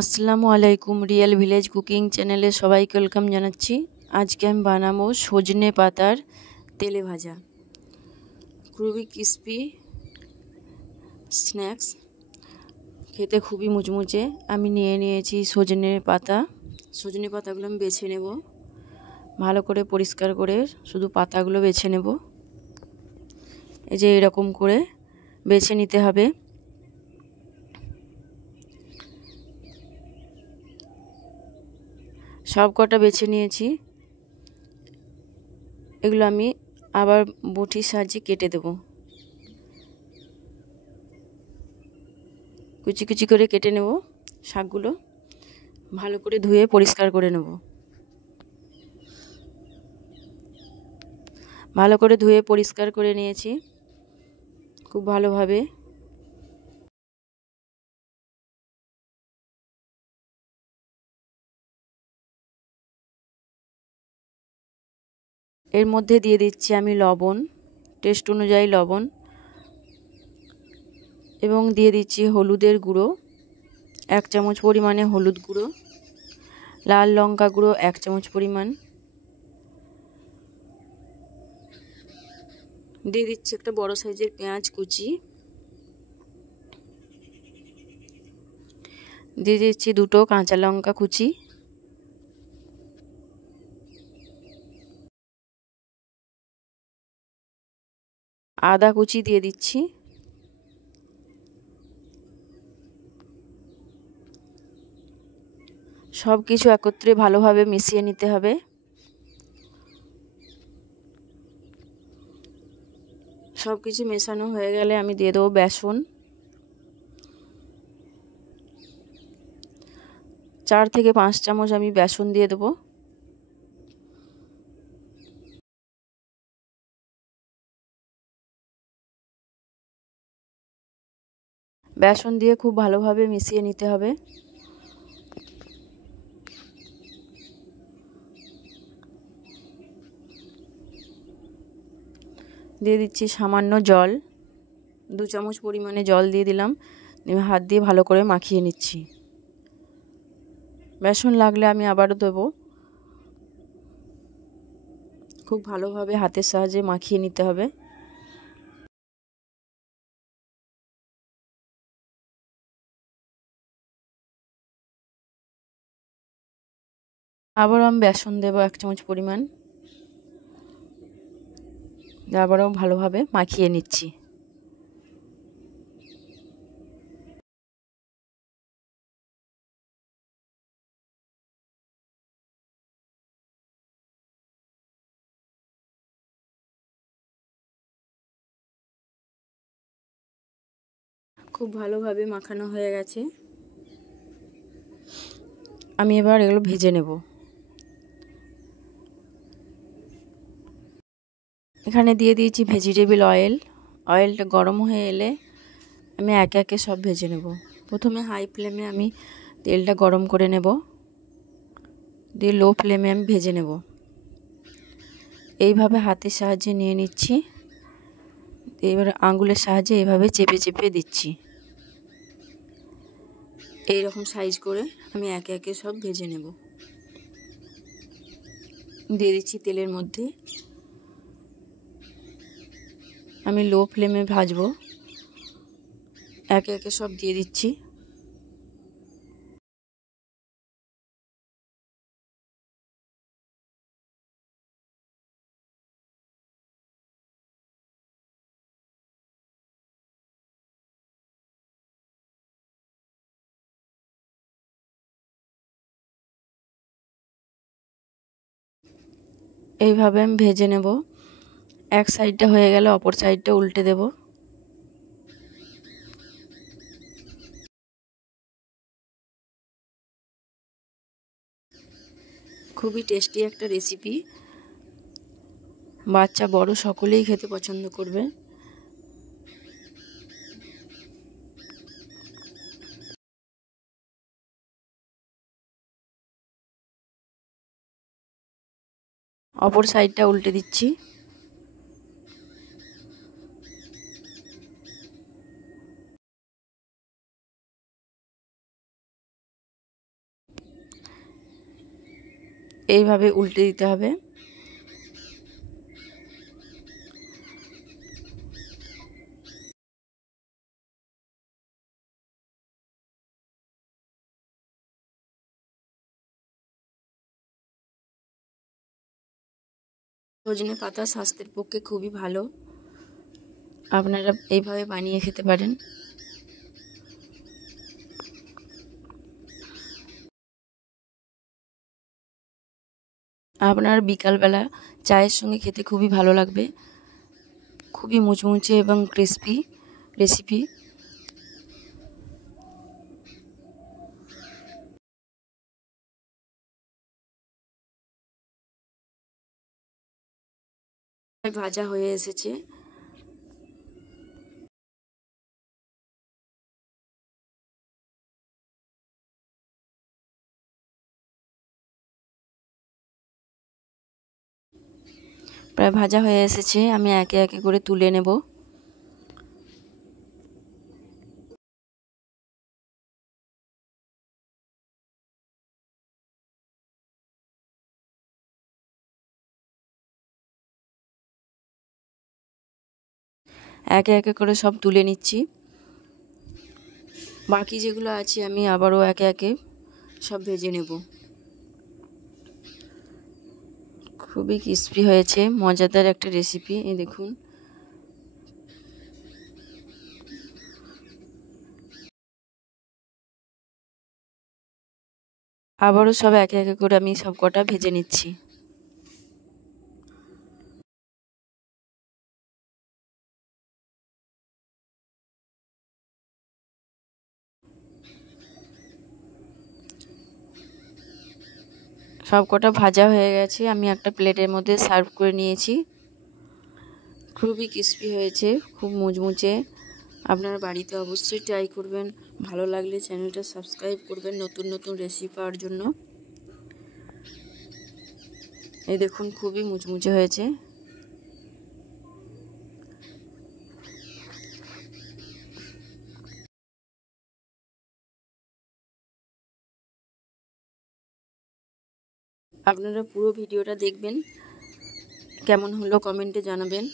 আসসালামু আলাইকুম, real village cooking চ্যানেলে সবাইকে ওয়েলকাম জানাচ্ছি। আজকে আমি বানাবো সজনে পাতার তেলে ভাজা, খুবই ক্রিস্পি স্ন্যাক্স, খেতে খুবই মুচমুচে। আমি নিয়ে নিয়েছি সজনে পাতাগুলো আমি বেছে নেব, ভালো করে পরিষ্কার করে শুধু পাতাগুলো বেছে নেব। এই যে এরকম করে বেছে নিতে হবে। সব কটা বেছে নিয়েছি, এগুলো আমি আবার বটির সাহায্যে কেটে দেব। কুচি কুচি করে কেটে নেব। শাকগুলো ভালো করে ধুয়ে পরিষ্কার করে নেব। ভালো করে ধুয়ে পরিষ্কার করে নিয়েছি খুব ভালোভাবে। এর মধ্যে দিয়ে দিচ্ছি আমি লবণ, টেস্ট অনুযায়ী লবণ, এবং দিয়ে দিচ্ছি হলুদের গুঁড়ো 1 চামচ পরিমাণে, হলুদ গুঁড়ো, লাল লঙ্কা গুঁড়ো 1 চামচ পরিমাণ, দিয়ে দিচ্ছি একটা বড় সাইজের পেঁয়াজ কুচি, দিয়ে দিচ্ছি 2টো কাঁচা লঙ্কা কুচি, আদা কুচি দিয়ে দিচ্ছি, সব কিছু একত্রে ভালোভাবে মিশিয়ে নিতে হবে। সব কিছু মেশানো হয়ে গেলে আমি দিয়ে দেবো বেসন। 4 থেকে 5 চামচ আমি বেসন দিয়ে দেবো। বেসন দিয়ে খুব ভালোভাবে মিশিয়ে নিতে হবে। দিয়ে দিচ্ছি সামান্য জল, 2 চামচ পরিমাণে জল দিয়ে দিলাম। হাত দিয়ে ভালো করে মাখিয়ে নিচ্ছি। বেসন লাগলে আমি আবারও দেবো। খুব ভালোভাবে হাতের সাহায্যে মাখিয়ে নিতে হবে। আবারও আমি বেসন দেবো 1 চামচ পরিমাণ, আবারও ভালোভাবে মাখিয়ে নিচ্ছি। খুব ভালোভাবে মাখানো হয়ে গেছে। আমি এবার এগুলো ভেজে নেব। এখানে দিয়ে দিয়েছি ভেজিটেবল অয়েল। অয়েলটা গরম হয়ে এলে আমি একে একে সব ভেজে নেব। প্রথমে হাই ফ্লেমে আমি তেলটা গরম করে নেব, দিয়ে লো ফ্লেমে আমি ভেজে নেব। এইভাবে হাতের সাহায্যে নিয়ে নিচ্ছি, এবার আঙ্গুলের সাহায্যে এইভাবে চেপে চেপে দিচ্ছি। এই রকম সাইজ করে আমি একে একে সব ভেজে নেব। দিয়ে দিচ্ছি তেলের মধ্যে, আমি লো ফ্লেমে ভাজবো। একে একে সব দিয়ে দিচ্ছি। এইভাবে আমি ভেজে নেব। এক সাইডটা হয়ে গেলে অপর সাইডটা উল্টে দেব। খুবই টেস্টি একটা রেসিপি, বাচ্চা বড় সকলেই খেতে পছন্দ করবে। অপর সাইডটা উল্টে দিচ্ছি। এইভাবে উল্টে দিতে হবে। সজনে পাতা স্বাস্থ্যের পক্ষে খুবই ভালো, আপনারা এইভাবে বানিয়ে খেতে পারেন। আপনার বিকালবেলা চায়ের সঙ্গে খেতে খুবই ভালো লাগবে। খুবই মুচমুচে এবং ক্রিস্পি রেসিপি। ভাজা হয়ে এসেছে। প্রায় ভাজা হয়ে এসেছে, আমি একে একে করে তুলে নেব। একে একে করে সব তুলে নিচ্ছি। বাকি যেগুলো আছে আমি আবারও একে একে সব ভেজে নেব। খুবই ক্রিস্পি হয়েছে, মজাদার একটা রেসিপি। এই দেখুন, আবারও সব একে একে করে আমি সব কটা ভেজে নিচ্ছি। সব কটা ভাজা হয়ে গেছে, আমি একটা প্লেটের মধ্যে সার্ভ করে নিয়েছি। খুবই ক্রিস্পি হয়েছে, খুব মুচমুচে। আপনার বাড়িতে অবশ্যই ট্রাই করবেন। ভালো লাগলে চ্যানেলটা সাবস্ক্রাইব করবেন নতুন নতুন রেসিপি পাওয়ার জন্য। এই দেখুন, খুবই মুচমুচে হয়েছে। আপনারা পুরো ভিডিওটা দেখবেন, কেমন হলো কমেন্টে জানাবেন।